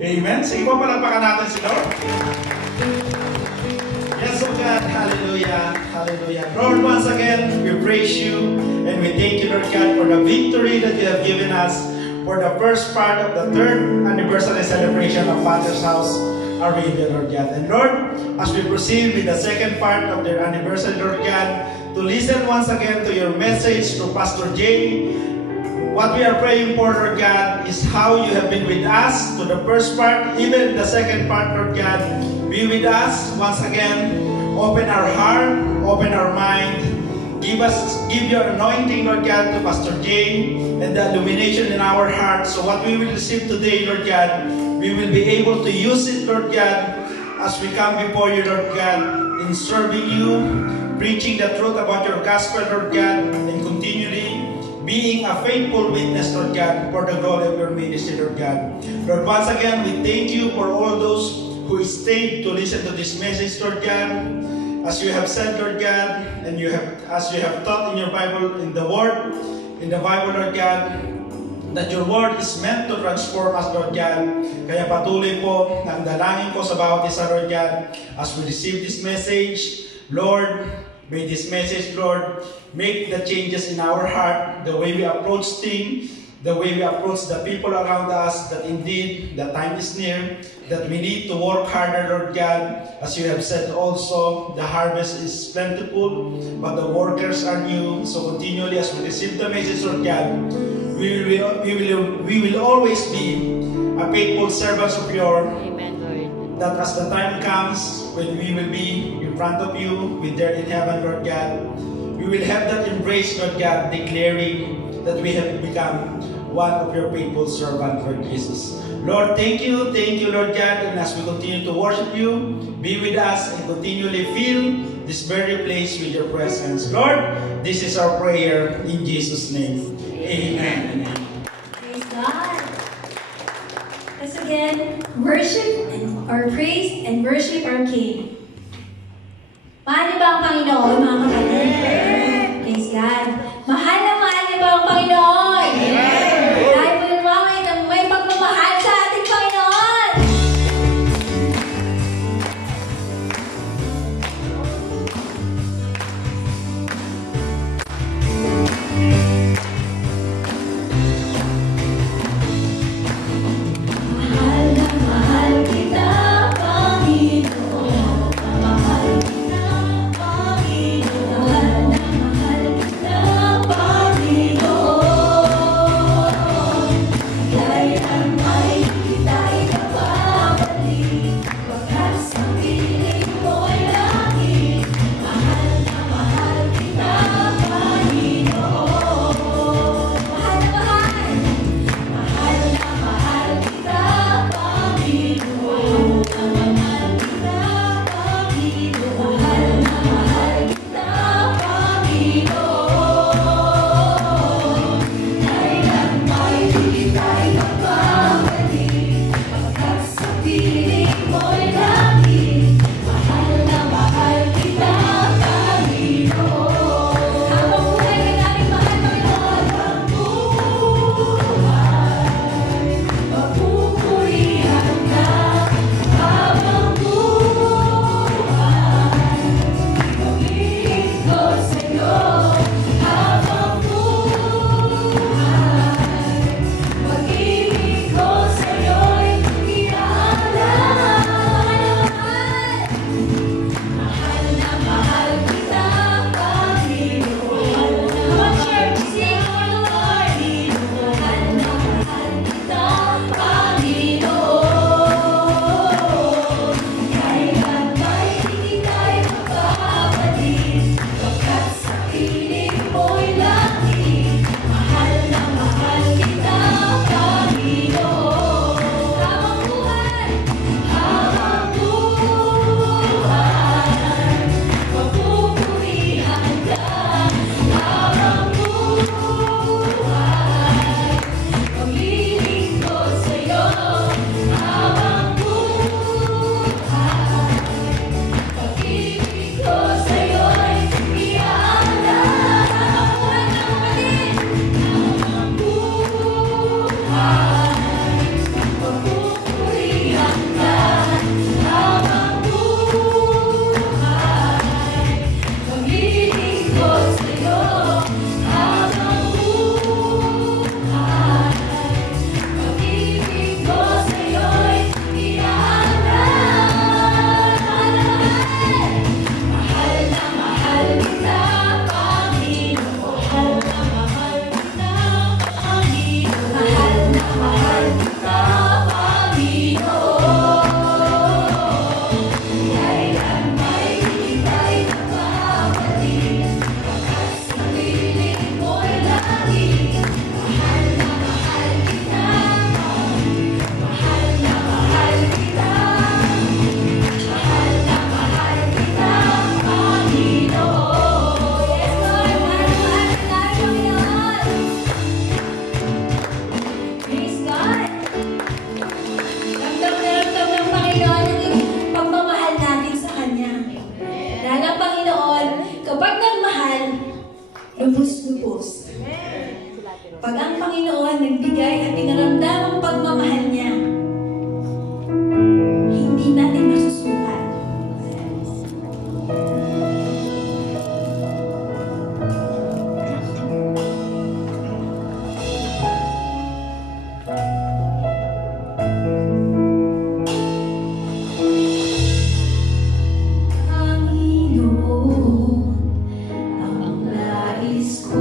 Amen. Sige po, palagpakan natin si Lord. Yes, oh God. Hallelujah. Hallelujah. Lord, once again, we praise you and we thank you, Lord God, for the victory that you have given us for the first part of the 3rd anniversary celebration of Father's House Arabia, Lord God. And Lord, as we proceed with the second part of their anniversary, Lord God, to listen once again to your message to Pastor Jay, what we are praying for, Lord God, is how you have been with us to the first part, even the second part, Lord God. Be with us once again. Open our heart, open our mind. Give your anointing, Lord God, to Pastor Jay and the illumination in our hearts. So what we will receive today, Lord God, we will be able to use it, Lord God, as we come before you, Lord God, in serving you, preaching the truth about your gospel, Lord God, and continually being a faithful witness, Lord God, for the glory of your ministry, Lord God. Lord, once again, we thank you for all those who stayed to listen to this message, Lord God. As you have said, Lord God, and as you have taught in your Bible, in the Bible, Lord God, that your word is meant to transform us, Lord God. Kaya patuloy po ang dalangin ko sa bawat isa, Lord God, as we receive this message, Lord, may this message, Lord, make the changes in our heart, the way we approach things, the way we approach the people around us, that indeed the time is near, that we need to work harder, Lord God. As you have said also, the harvest is plentiful, but the workers are new. So continually as we receive the message, Lord God, we will always be a faithful servants of your. Amen, Lord. That as the time comes when we will be in front of you, with there in heaven, Lord God, we will have that embrace, Lord God, declaring that we have become one of your faithful servants, Lord Jesus. Lord, thank you, Lord God, and as we continue to worship you, be with us and continually fill this very place with your presence. Lord, this is our prayer in Jesus' name. Amen. Praise God. Let's again worship or praise and worship our King. Mahal niyo ba ang Panginoon, mga kapatid? Praise God. Mahal niyo ba ang Panginoon? Tayo po lumaway ng may pagmamahal sa ating Panginoon. Mahal na mahal kita, Panginoon. Mahal kita, Panginoon. Mahal na mahal kita, Panginoon. krus. Pag ang Panginoon nagbigay at pinaramdam ang pagmamahal niya, hindi natin masusukat. Panginoon, ang nais ko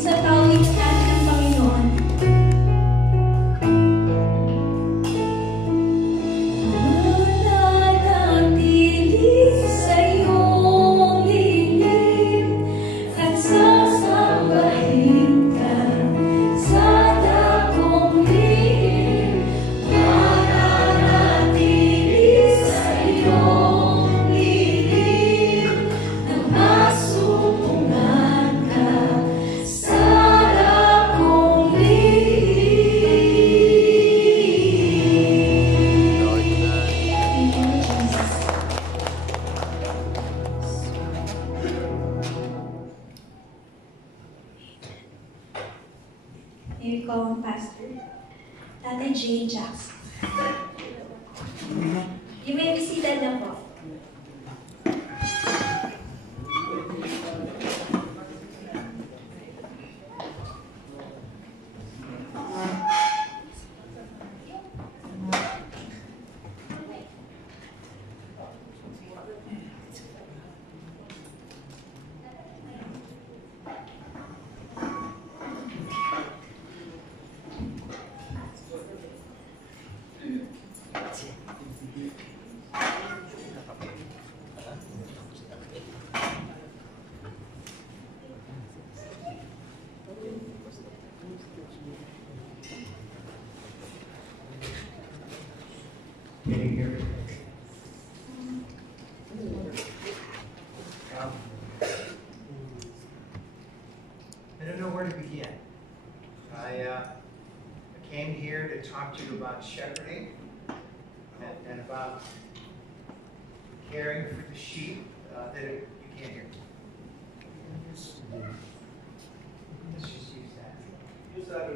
Isang kawit sa atin ng Panginoon. Nananatili sa iyong lihim at sasambahin ka sa dakong lihim. Mananatili sa iyong lihim at masupungan ka sa dakong lihim. Thank you, Jesus. May we call on Pastor Tatay Jane Jackson. You may be seated na po. Getting here. I don't know where to begin. I came here to talk to you about shepherding and about caring for the sheep you can't hear. Let's just use that. Use that.